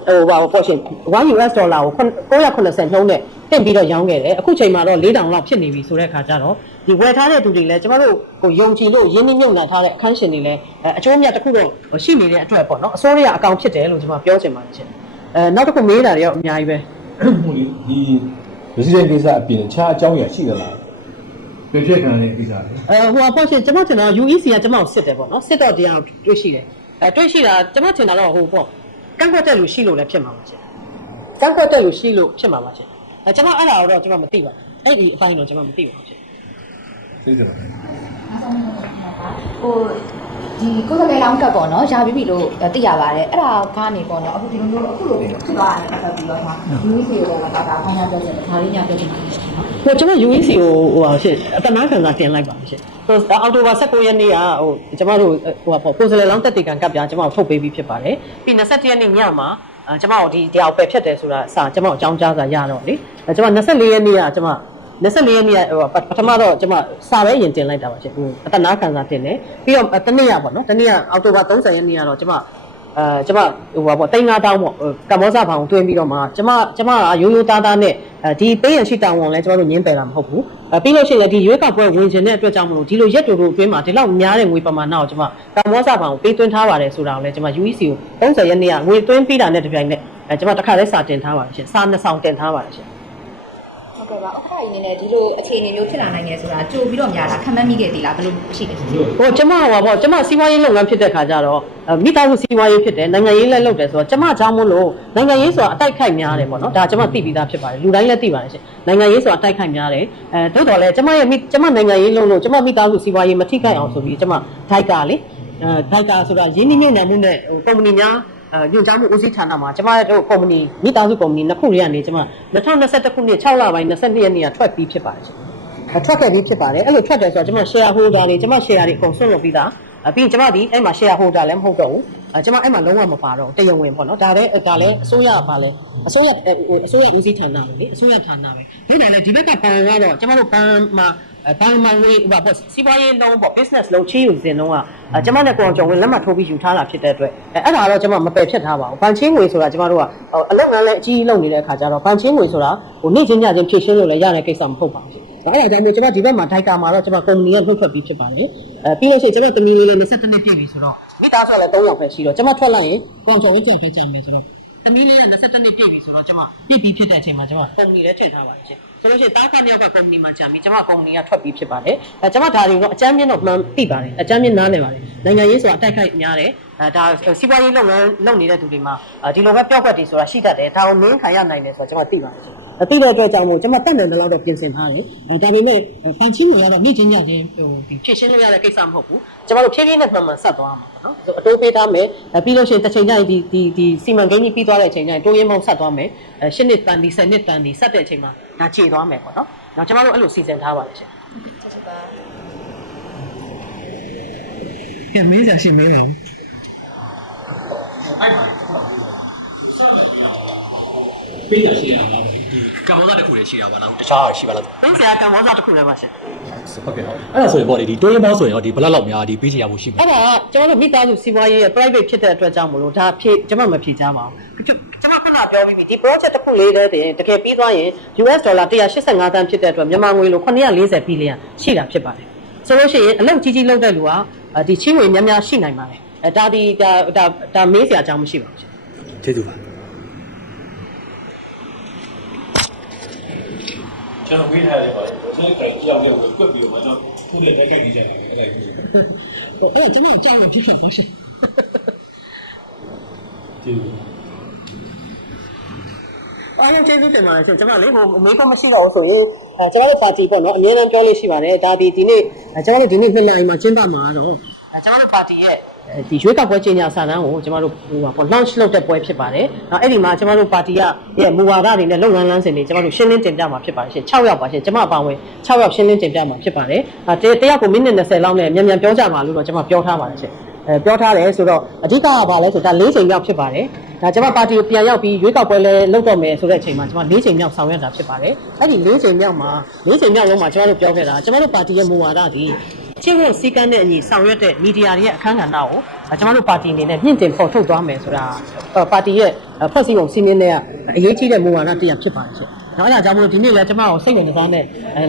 ဟိုဘာပေါ့ရှင်1 US ဒေါ်လာကို980နှုန်းနဲ့တင်ပြီးတော့ရောင်းခဲ့တယ်အခုချိန်မှာတော့4000လောက်ဖြစ်နေပြီဆိုတဲ့အခါကျတော့ ဒီဝယ်ထားတဲ့သူတွေလည်းကျမတို့ဟိုယုံကြည်လို့ရင်းနှီးမြှုပ်နှံထားတဲ့အခန်းရှင်တွေလည်းအကျိုးအမြတ်တစ်ခုတော့ရှိနေတဲ့အတွက်ပေါ့နော်အစိုးရအကောင်ဖြစ်တယ်လို့ကျွန်မပြောချင်ပါတယ်ရှင်အဲနောက်တစ်ခုမေးတာတွေရောအများကြီးပဲဟိုဒီ resident ကိစ္စအပြင်အခြားအကြောင်းအရာရှိသလားပြည့်ပြည့်ခံတဲ့ကိစ္စလေအဲဟိုအပေါ့ရှင်ကျွန်မကျွန်တော် UEC ကကျွန်မကိုစစ်တယ်ပေါ့နော်စစ်တော့တရားတွေ့ရှိတယ်အဲတွေ့ရှိတာကျွန်မထင်တာတော့ဟိုပေါ့ကန့်ကွက်တဲ့လူရှိလို့လည်းဖြစ်မှာပါရှင်ကန့်ကွက်တဲ့လူရှိလို့ဖြစ်မှာပါရှင်အဲကျွန်မအဲ့ဒါတော့ကျွန်မမသိပါဘူးအဲ့ဒီအပိုင်းတော့ကျွန်မမသိပါဘူးရှင် သိတယ်ပါဟိုဒီကိုယ်ကလေးလောင်းကပ်ပေါ့နော်ရာပြီးပြီလို့သိရပါတယ်အဲ့ဒါကနေပေါ့နော်အခုဒီလိုမျိုးအခုလိုဖြစ်သွားတယ်ပတ်သက်ပြီးတော့ဒါယူနီစီကိုလည်းဒါကခေါင်းရပြောချင်တယ်ဒါလေးညပြောချင်ပါတယ်နော်ဟိုကျွန်မ UEC ကိုဟိုဟာရှင်အတနာခံစာတင်လိုက်ပါရှင်ဟိုအော်တိုဘာ19ရက်နေ့ကဟိုကျွန်မတို့ဟိုဟာပေါ့ကိုယ်စလဲလောင်းတက်တေကန်ကပ်ပြကျွန်မတို့ထုတ်ပေးပြီးဖြစ်ပါတယ်ပြီး21ရက်နေ့ညမှာအဲကျွန်မတို့ဒီတရားကိုပယ်ဖြတ်တယ်ဆိုတာစာကျွန်မတို့အကြောင်းကြားစာရတော့လေအဲကျွန်မ24ရက်နေ့ကကျွန်မ 24ရက်နေ့ကဟိုပထမတော့ကျွန်မစာပဲရင်တင်လိုက်တာပါရှင်ဟိုအတနာခံစာတင်တယ်ပြီးတော့တနေ့ရပေါ့နော်တနေ့ကအောက်တိုဘာ30ရက်နေ့ကတော့ကျွန်မအဲကျွန်မဟိုပါပေါ့တိန်းငါးတောင်းပေါ့ကမ္ဘောဇဘောင်တွင်းပြီးတော့မှကျွန်မကျွန်မကရိုးရိုးသားသားနဲ့အဲဒီပေးရရှိတောင်းဝန်လဲကျွန်တော်တို့ညင်းပယ်တာမဟုတ်ဘူးအဲပြီးလို့ရှိရင်ဒီရွေးကောက်ပွဲဝင်ခြင်းတဲ့အတွက်ကြောင့်မလို့ဒီလိုရက်တူတူအတွင်းမှာဒီလောက်များတဲ့ငွေပမာဏကိုကျွန်မကမ္ဘောဇဘောင်ကိုပေးသွင်းထားပါတယ်ဆိုတာကိုလဲကျွန်မ UEC ကို30ရက်နေ့ကငွေသွင်းပြီးတာနဲ့တပြိုင်နက်အဲကျွန်မတစ်ခါလဲစာတင်ထားပါတယ်ရှင်စာနှစ်ဆောင်တင်ထားပါတယ်ရှင် ဟုတ်ကဲ့ပါဥက္ကဋ္ဌကြီးအနေနဲ့ဒီလိုအခြေအနေမျိုးဖြစ်လာနိုင်တယ်ဆိုတာကြိုပြီးတော့များတာခံမှန်းမိခဲ့သေးလားဘယ်လိုရှိလဲဟိုကျမဟိုပါပေါ့ကျမစီးပွားရေးလုပ်ငန်းဖြစ်တဲ့ခါကျတော့အဲမိသားစုစီးပွားရေးဖြစ်တယ်နိုင်ငံရေးလည်းလုပ်တယ်ဆိုတော့ကျမကြောင့်မို့လို့နိုင်ငံရေးဆိုတာအတိုက်ခိုက်များတယ်ပေါ့နော်ဒါကျမသိပြီးသားဖြစ်ပါတယ်လူတိုင်းလည်းသိပါတယ်ရှင်နိုင်ငံရေးဆိုတာအတိုက်ခိုက်များတယ်အဲသို့တော်လည်းကျမရဲ့မိကျမနိုင်ငံရေးလုပ်လို့ကျမမိသားစုစီးပွားရေးမထိခိုက်အောင်ဆိုပြီးကျမဒိုက်ကာလေအဲဒိုက်ကာဆိုတာရင်းနှီးမြှုပ်နှံမှုနဲ့ဟိုကုမ္ပဏီများအဲ ညွှန်ကြားမှုဦးစီးဌာနမှာကျမတို့ကုမ္ပဏီမိသားစုကုမ္ပဏီနှစ်ခုတွေကနေကျမ2021ခုနှစ်6လပိုင်း22ရက်နေ့ကထွက်ပြီးဖြစ်ပါတယ်ရှင်အထွက်ခဲ့ပြီးဖြစ်ပါတယ်အဲ့လိုထွက်တယ်ဆိုတော့ကျွန်မ share holder တွေကျွန်မ share တွေအကုန်ဆွတ်လုပ်ပြီးသားအပြီးရင်ကျွန်မဒီအဲ့မှာ share holder လည်းမဟုတ်တော့ဘူးအဲကျွန်မအဲ့မှာလုံးဝမပါတော့ဘူးတရားဝင်ပေါ့နော်ဒါလည်းဒါလည်းအစိုးရပါလဲအစိုးရဟိုအစိုးရဦးစီးဌာနပဲလေအစိုးရဌာနပဲဒါနဲ့လည်းဒီဘက်ကပန်ကတော့ကျွန်မတို့ပန်မှာအဲ ဘန်မန်ဝေးဟိုပါပေါ့စီးပွားရေးလုံးပေါ့ business လုံးချီးယူစင်လုံးကအဲကျွန်မနဲ့ကိုအောင်ကျော်ဝင်လက်မှတ်ထိုးပြီးယူထားတာဖြစ်တဲ့အတွက်အဲအဲ့ဒါတော့ကျွန်မမပယ်ဖြတ်ထားပါဘူးဘန်ချင်းငွေဆိုတာကျွန်မတို့ကအလုပ်ငန်းလည်းအကြီးကြီးလုပ်နေတဲ့အခါကျတော့ဘန်ချင်းငွေဆိုတာဟိုနေ့ချင်းညချင်းဖြည့်ရှင်းလို့လည်းရတဲ့ကိစ္စမဟုတ်ပါဘူးဒါအဲ့ဒါကြောင့်မို့ကျွန်မဒီဘက်မှာဒိုက်ကာမှာတော့ကျွန်မကုမ္ပဏီကနှုတ်ထွက်ပြီးဖြစ်ပါတယ်အဲပြီးလို့ရှိရင်ကျွန်မတမီလေးလည်း22နှစ်ပြည့်ပြီဆိုတော့မိသားစုလည်း3ယောက်ပဲရှိတော့ကျွန်မထွက်လိုက်ရင်ကိုအောင်ကျော်ဝင်းကျန်ဖက်ကြမယ်ဆိုတော့တမီလေးက22နှစ်ပြည့်ပြီဆိုတော့ကျွန်မပြည့်ပြီးဖြစ်တဲ့အချိန်မှာကျွန်မကုမ္ပဏီလည်းထည့်ထားပါတယ်ရှင် ဆိုလို့ရှိရင်တားခါနှစ်ယောက်ကကုမ္ပဏီမှာကြာပြီကျွန်မကုမ္ပဏီကထွက်ပြီးဖြစ်ပါတယ်အဲကျွန်မဒါတွေတော့အကြမ်းမြင့်တော့မှန်သိပါတယ်အကြမ်းမြင့်နားလည်ပါတယ်နိုင်ငံရေးဆိုတာအတိုက်ခိုက်များတယ်အဲဒါစီးပွားရေးလုပ်ငန်းလုပ်နေတဲ့သူတွေမှာဒီလိုပဲပြောက်ကွက်တွေဆိုတာရှိတတ်တယ်ဒါကိုနင်းခံရနိုင်တယ်ဆိုတာကျွန်မသိပါတယ်ရှင် အသိတဲ့အတွက်ကြောင့်မို့ကျွန်မတက်တယ်တော့ပြင်ဆင်ထားတယ်အဲဒါပေမဲ့ဖန်ချင်းကိုကတော့နေ့ချင်းညချင်းဟိုဒီဖြည့်ရှင်းလို့ရတဲ့ကိစ္စမဟုတ်ဘူးကျွန်တော်တို့ဖြည်းဖြည်းနဲ့မှန်မှန်ဆက်သွားမှာပေါ့နော်ဆိုအတိုးပေးထားမယ်အဲပြီးလို့ရှိရင်တစ်ချိန်ကျရင်ဒီဒီဒီစီမံကိန်းကြီးပြီးသွားတဲ့အချိန်ကျရင်တိုးရင်းမောင်းဆက်သွားမယ်အဲရှစ်နှစ်တန်ဒီဆယ်နှစ်တန်ဒီဆက်တဲ့အချိန်မှာဒါခြေသွားမယ်ပေါ့နော်နောက်ကျွန်တော်တို့အဲ့လိုစီစဉ်ထားပါတယ်ရှင်ကျေးဇူးပါကဲမေးစရာရှိမေးပါဦးပေးရရှိရအောင် ကမ္ဘောဇတစ်ခုလည်းရှိတာပါလားတခြားရှိပါလားမေးစရာကံမောစာတစ်ခုလည်းပါရှင်ဟုတ်ကဲ့အဲ့ဒါဆိုရင်ပေါ့လေဒီတိုးရင်ပေါင်းဆိုရင်ရောဒီဘလက်လောက်များဒီပေးချင်ရဖို့ရှိမှာအဲ့ဒါကကျွန်တော်တို့မိသားစုစီးပွားရေးရဲ့ private ဖြစ်တဲ့အတွက်ကြောင့်မလို့ဒါဖြည့်ကျွန်မမဖြည့်ချပါဘူးကျွန်မခဏပြောပြီးပြီဒီ project တစ်ခုလေးတည်းတင်တကယ်ပြီးသွားရင် US ဒေါ်လာ185တန်းဖြစ်တဲ့အတွက်မြန်မာငွေလို940ဘီလီယံရှိတာဖြစ်ပါတယ်ဆိုလို့ရှိရင်အလုပ်ကြီးကြီးလုပ်တဲ့လူကဒီချင်းငွေများများရှိနိုင်ပါတယ်အဲဒါဒီဒါဒါဒါမေးစရာအကြောင်းမရှိပါဘူးရှင် ကျေးဇူးပါ ကျွန်တော်ဝေးထားတယ်ပါလေကျွန်တော်ကကြောက်တယ်ကိုကွက်ပြီးတော့ကျွန်တော်ခုတဲ့တိုက်ခိုက်နေကြတယ်အဲ့ဒါကြီးဟိုအဲ့ဒါကျွန်မအကြောင်းကိုဖြစ်တာပါရှင်ကျေးဇူးအားလုံးကျေးဇူးတင်ပါတယ်ရှင်ကျွန်မလေးဟိုမေးခွန်းမရှိတော့ဘူးဆိုရင်အဲကျွန်တော်တို့ပါတီပေါ့နော်အများအားပြောလို့ရှိပါတယ်ဒါဒီဒီနေ့အဲကျွန်တော်တို့ဒီနေ့နှစ်လမှာကျင်းပမှာတော့အဲကျွန်တော်တို့ပါတီရဲ့ ဒီရွေးကောက်ပွဲကြီးညာစာတမ်းကိုကျွန်တော်တို့ဟိုပါပေါ့ launch လုပ်တဲ့ပွဲဖြစ်ပါတယ်။နောက်အဲ့ဒီမှာကျွန်တော်တို့ပါတီကရဲ့မူဝါဒတွေနဲ့လုပ်ငန်းလမ်းစဉ်တွေကျွန်တော်တို့ရှင်းလင်းတင်ပြမှာဖြစ်ပါတယ်ရှင်6ယောက်ပါရှင်ကျွန်မအပါဝင်6ယောက်ရှင်းလင်းတင်ပြမှာဖြစ်ပါတယ်။အဲတယောက်ကိုမိနစ်20လောက်နဲ့မြန်မြန်ပြောကြပါလို့တော့ကျွန်မပြောထားပါတယ်ရှင်။အဲပြောထားတယ်ဆိုတော့အဓိကကဘာလဲဆိုတော့ဒါ၄ချိန်မြောက်ဖြစ်ပါတယ်။ဒါကျွန်မပါတီကိုပြန်ရောက်ပြီးရွေးကောက်ပွဲလဲလုပ်တော့မယ်ဆိုတဲ့အချိန်မှာကျွန်မ၄ချိန်မြောက်ဆောင်ရွက်တာဖြစ်ပါတယ်။အဲ့ဒီ၄ချိန်မြောက်မှာ၄ချိန်မြောက်လုံးမှာကျွန်တော်တို့ပြောခဲ့တာကျွန်တော်တို့ပါတီရဲ့မူဝါဒဒီ ချင်းဝတ်စည်းကမ်းတဲ့အညီဆောင်ရွက်တဲ့မီဒီယာတွေရဲ့အခမ်းကဏ္ဍကိုကျမတို့ပါတီအနေနဲ့မြင့်တင်ဖော်ထုတ်သွားမယ်ဆိုတာပါတီရဲ့ဖွဲ့စည်းပုံစီမင်းတွေကအရေးကြီးတဲ့မူဝါဒတစ်ရပ်ဖြစ်ပါတယ်ရှင်။နောက်အရာကြောင့်မလို့ဒီနေ့လည်းကျမတို့စိတ်ဝင်စားတဲ့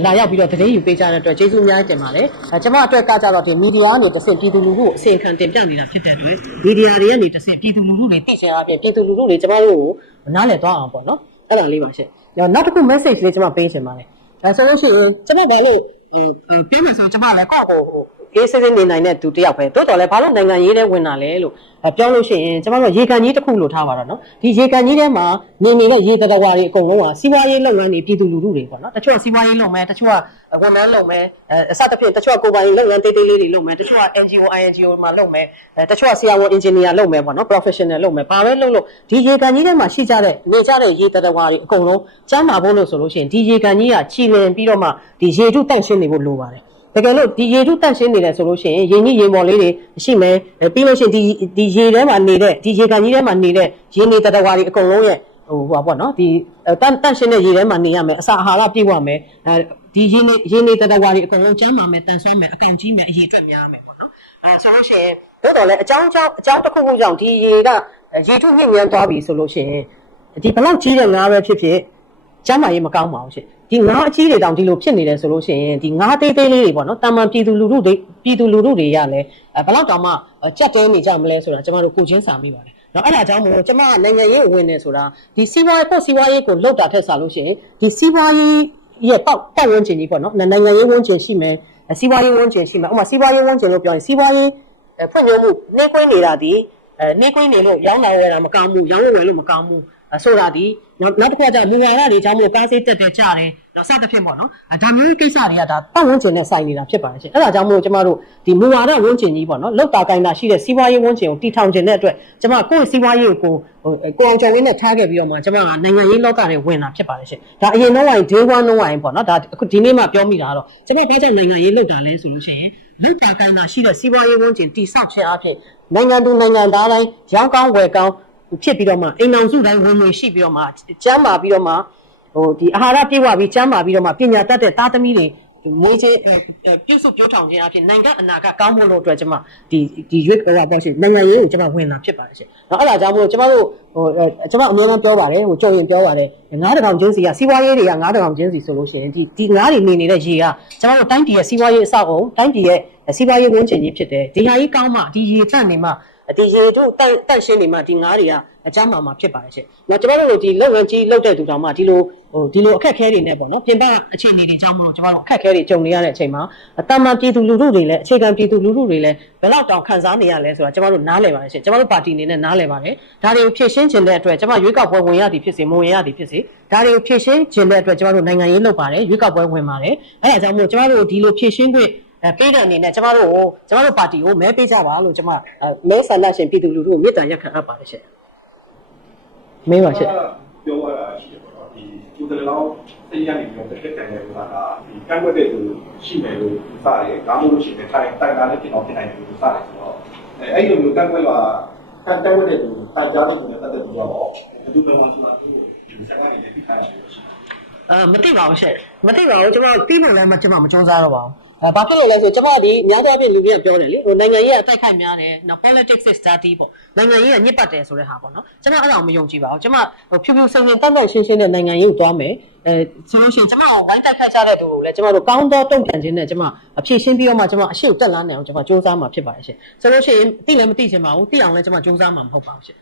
လာရောက်ပြီးတော့တရေယူပေးကြတဲ့အတွက်ကျေးဇူးအများကြီးတင်ပါတယ်။ကျမအတွက်ကကြတော့ဒီမီဒီယာကနေတစ်ဆင့်ပြည်သူလူထုကိုအစီအခံတင်ပြနေတာဖြစ်တဲ့အတွက်မီဒီယာတွေကနေတစ်ဆင့်ပြည်သူလူထုတွေသိချင်အပြင်ပြည်သူလူထုတွေကျမတို့ကိုနားလည်သွားအောင်ပေါ့နော်။အဲ့ဒါလေးပါရှင်။နောက်တစ်ခု message လေးကျမပေးချင်ပါတယ်။ဒါဆိုလို့ရှိရင်ကျမဘာလို့ ဟိုပြောမယ်ဆိုကျမလည်းကောက်ကို အေးစစ်စစ်နေနိုင်တဲ့သူတယောက်ပဲတိုးတော်လည်းဘာလို့နိုင်ငံရေးထဲဝင်တာလဲလို့ပြောလို့ရှိရင်ကျမတို့ရေကန်ကြီးတစ်ခုလို့ထားပါတော့နော်ဒီရေကန်ကြီးထဲမှာနေနေတဲ့ရေတရဝါတွေအကုန်လုံးကစီးပွားရေးလုပ်ငန်းတွေပြည်သူလူထုတွေပေါ့နော်တချို့ကစီးပွားရေးလုပ်မယ်တချို့ကဝန်ထမ်းလုပ်မယ်အစသဖြင့်တချို့ကကိုယ်ပိုင်လုပ်ငန်းတေးသေးလေးတွေလုပ်မယ်တချို့က NGO INGO မှာလုပ်မယ်တချို့ကဆရာဝန် engineer လုပ်မယ်ပေါ့နော် professional လုပ်မယ်ဘာပဲလုပ်လို့ဒီရေကန်ကြီးထဲမှာရှိကြတဲ့နေကြတဲ့ရေတရဝါတွေအကုန်လုံးကျမ်းမာဖို့လို့ဆိုလို့ရှိရင်ဒီရေကန်ကြီးကချီလင်ပြီးတော့မှဒီရေထုတန့်ရှင်းနေဖို့လိုပါတယ် တကယ်လို့ဒီရေထုတန့်ရှင်းနေတယ်ဆိုလို့ရှိရင်ရေကြီးရေမော်လေးတွေရှိမယ်ပြီးလို့ရှိရင်ဒီဒီရေထဲမှာနေတဲ့ဒီရေကန်ကြီးထဲမှာနေတဲ့ရေနေတရဝါတွေအကုန်လုံးရဲ့ဟိုဟိုပါပေါ့နော်ဒီတန့်တန့်ရှင်းတဲ့ရေထဲမှာနေရမယ်အစာအာဟာရပြည့်ဝမယ်အဲဒီရေနေရေနေတရဝါတွေအကုန်လုံးကျန်းမာမယ်တန်ဆွမ်းမယ်အကောင်ကြီးမယ်အရေအတွက်များမယ်ပေါ့နော်အဲဆိုလို့ရှိရင်တို့တော်လည်းအကြောင်းအကြောင်းအကြောင်းတစ်ခုခုကြောင့်ဒီရေကရေထုညှိ့ညမ်းသွားပြီဆိုလို့ရှိရင်ဒီဘလောက်ကြီးတဲ့ငါးပဲဖြစ်ဖြစ်ကျမ်းမာရေးမကောင်းပါဘူးရှင် ဒီငါးအကြီးတွေတောင်ဒီလိုဖြစ်နေတယ်ဆိုလို့ရှိရင်ဒီငါးသေးသေးလေးတွေပေါ့နော်တာမန်ပြည်သူလူထုတွေပြည်သူလူထုတွေရလဲဘလောက်တောင်မှကြက်တဲနေကြမလဲဆိုတာကျမတို့ကိုချင်းစာမိပါတယ်နော်အဲ့ဒါကြောင့်မို့ကျမကနိုင်ငံရေးဝင်နေဆိုတာဒီစီးပွားရေးကိုစီးပွားရေးကိုလောက်တာထက်စားလို့ရှိရင်ဒီစီးပွားရေးရဲ့ပေါက်ပတ်ဝန်းကျင်ကြီးပေါ့နော်နိုင်ငံရေးဝန်းကျင်ရှိမယ်စီးပွားရေးဝန်းကျင်ရှိမယ်ဥပမာစီးပွားရေးဝန်းကျင်လို့ပြောရင်စီးပွားရေးဖွံ့ဖြိုးမှုနှိမ့်ကွင်းနေတာဒီအဲနှိမ့်ကွင်းနေလို့ရောင်းတာဝယ်တာမကောင်းဘူးရောင်းဝယ်လို့မကောင်းဘူးဆိုတာဒီ နောက်တစ်ခါကျမူဝါဒတွေကြောင့်မို့ကားစေးတက်တက်ကြတယ်နော်စသဖြင့်ပေါ့နော်ဒါမျိုးကိစ္စတွေကဒါပတ်ဝန်းကျင်နဲ့ဆိုင်နေတာဖြစ်ပါတယ်ရှင်အဲ့ဒါကြောင့်မို့ကျမတို့ဒီမူဝါဒဝန်းကျင်ကြီးပေါ့နော်လောက်တာကိုင်းတာရှိတဲ့စီးပွားရေးဝန်းကျင်ကိုတီထောင်ခြင်းတဲ့အတွက်ကျမကိုယ့်စီးပွားရေးကိုဟိုကိုအောင်ကျော်ဝင်းနဲ့ထားခဲ့ပြီးတော့မှကျမကနိုင်ငံရေးလောကတွေဝင်တာဖြစ်ပါတယ်ရှင်ဒါအရင်တော့ဝိုင်း day 1တော့ဝိုင်းပေါ့နော်ဒါအခုဒီနေ့မှပြောမိတာတော့ကျမဘာကြောင့်နိုင်ငံရေးလောက်တာလဲဆိုလို့ရှိရင်လောက်တာကိုင်းတာရှိတဲ့စီးပွားရေးဝန်းကျင်တီဆောက်ခြင်းအဖြစ်နိုင်ငံသူနိုင်ငံသားတိုင်းရောင်းကောင်းဝယ်ကောင်း ဖြစ်ပြီးတော့မှအိမ်အောင်စုတိုင်းဝင်ဝင်ရှိပြီးတော့မှကျမ်းမာပြီးတော့မှဟိုဒီအာဟာရပြည့်ဝပြီးကျမ်းမာပြီးတော့မှပညာတတ်တဲ့သားသမီးတွေမွေးချင်းပြုစုပြောထောင်ခြင်းအဖြစ်နိုင်ငံအနာဂတ်ကောင်းဖို့လို့အတွက်ကျွန်မဒီဒီရွေးကောက်ပေါ့ရှင်နိုင်ငံရေးကိုကျွန်မဝင်လာဖြစ်ပါတယ်ရှင်။နော်အဲ့ဒါကြောင့်မို့ကျွန်မတို့ဟိုကျွန်မအများအားပြောပါတယ်ဟိုကြုံရင်ပြောပါတယ်ငါးတကောင်ချင်းစီကစီးပွားရေးတွေကငါးတကောင်ချင်းစီဆိုလို့ရှိရင်ဒီဒီငါးတွေနေနေတဲ့ရေကကျွန်တော်တို့တိုင်းပြည်ရဲ့စီးပွားရေးအဆောက်အအုံတိုင်းပြည်ရဲ့စီးပွားရေးဝန်းကျင်ကြီးဖြစ်တယ်ဒီဟာကြီးကောင်းမှဒီရေတန့်နေမှ ဒီရေတို့တန့်တန့်ရှင်းနေမှဒီငါးတွေကအကျမ်းမာမှာဖြစ်ပါတယ်ရှင်။နော်ကျွန်တော်တို့ဒီလုပ်ငန်းကြီးလုပ်တဲ့သူတောင်မှဒီလိုဟိုဒီလိုအခက်အခဲတွေနဲ့ပေါ့နော်ပြင်ပအခြေအနေတွေကြောင့်မလို့ကျွန်တော်တို့အခက်အခဲတွေကြုံနေရတဲ့အချိန်မှာတာမန်ပြည်သူလူထုတွေလည်းအခြေခံပြည်သူလူထုတွေလည်းဘယ်လောက်တောင်ခံစားနေရလဲဆိုတာကျွန်တော်တို့နားလည်ပါတယ်ရှင်ကျွန်တော်တို့ပါတီအနေနဲ့နားလည်ပါတယ်ဒါတွေကိုဖြည့်ရှင်းခြင်းတဲ့အတွက်ကျွန်မရွေးကောက်ပွဲဝင်ရသည်ဖြစ်စေမဝင်ရသည်ဖြစ်စေဒါတွေကိုဖြည့်ရှင်းခြင်းတဲ့အတွက်ကျွန်တော်တို့နိုင်ငံရေးလုပ်ပါတယ်ရွေးကောက်ပွဲဝင်ပါတယ်အဲဒါကြောင့်မို့ကျွန်တော်တို့ဒီလိုဖြည့်ရှင်းခွင့် အဲပေးတဲ့အနေနဲ့ကျမတို့ကိုကျမတို့ပါတီကိုမဲပေးကြပါလို့ကျမမဲဆန္ဒရှင်ပြည်သူလူထုကိုမေတ္တာရက်ခံအပ်ပါတယ်ရှင်မင်းပါရှင်ပြောရတာရှိတယ်ပေါ့နော်ဒီကုသလလောင်းသိရနေပြီးတော့တစ်ခက်တန်တဲ့ဥစ္စာကဒီကန့်ကွက်တဲ့သူရှိမယ်လို့စတယ်ဒါမှမဟုတ်ရှိတယ်ထိုင်တိုင်တာလည်းဖြစ်အောင်ဖြစ်နိုင်တယ်လို့စတယ်ဆိုတော့အဲအဲ့လိုမျိုးကန့်ကွက်လာကန့်ကွက်တဲ့သူတိုင်ကြားတဲ့သူနဲ့ပတ်သက်ပြီးတော့ဘယ်သူပဲမှရှိမှာသူဆက်ကနေလည်းဒီခါရတယ်ရှိတယ်အာမသိပါဘူးရှင့်မသိပါဘူးကျွန်တော်ပြီးမှလည်းမကျွန်တော်မစူးစမ်းတော့ပါဘူးအဲ ဘာဖြစ်လို့လဲဆိုကျွန်မဒီများသောအားဖြင့်လူတွေကပြောတယ်လေဟိုနိုင်ငံရေးကအတိုက်ခိုက်များတယ်နော် politics is dirty ပေါ့နိုင်ငံရေးကညစ်ပတ်တယ်ဆိုတဲ့ဟာပေါ့နော်ကျွန်မအဲ့ဒါကိုမယုံကြည်ပါဘူးကျွန်မဟိုဖြူဖြူစုံစုံတတ်တတ်ရှင်းရှင်းနဲ့နိုင်ငံရေးကိုသွားမယ်အဲဆိုလို့ရှိရင်ကျွန်မကိုဝိုင်းတိုက်ခိုက်ကြတဲ့သူကိုလည်းကျွန်မတို့ကောင်းသောတုံ့ပြန်ခြင်းနဲ့ကျွန်မအဖြည့်ရှင်းပြီးတော့မှကျွန်မအရှိကိုတက်လာနိုင်အောင်ကျွန်မစူးစမ်းမှာဖြစ်ပါတယ်ရှင့်ဆိုလို့ရှိရင်သိလည်းမသိချင်ပါဘူးသိအောင်လည်းကျွန်မစူးစမ်းမှာမဟုတ်ပါဘူးရှင့်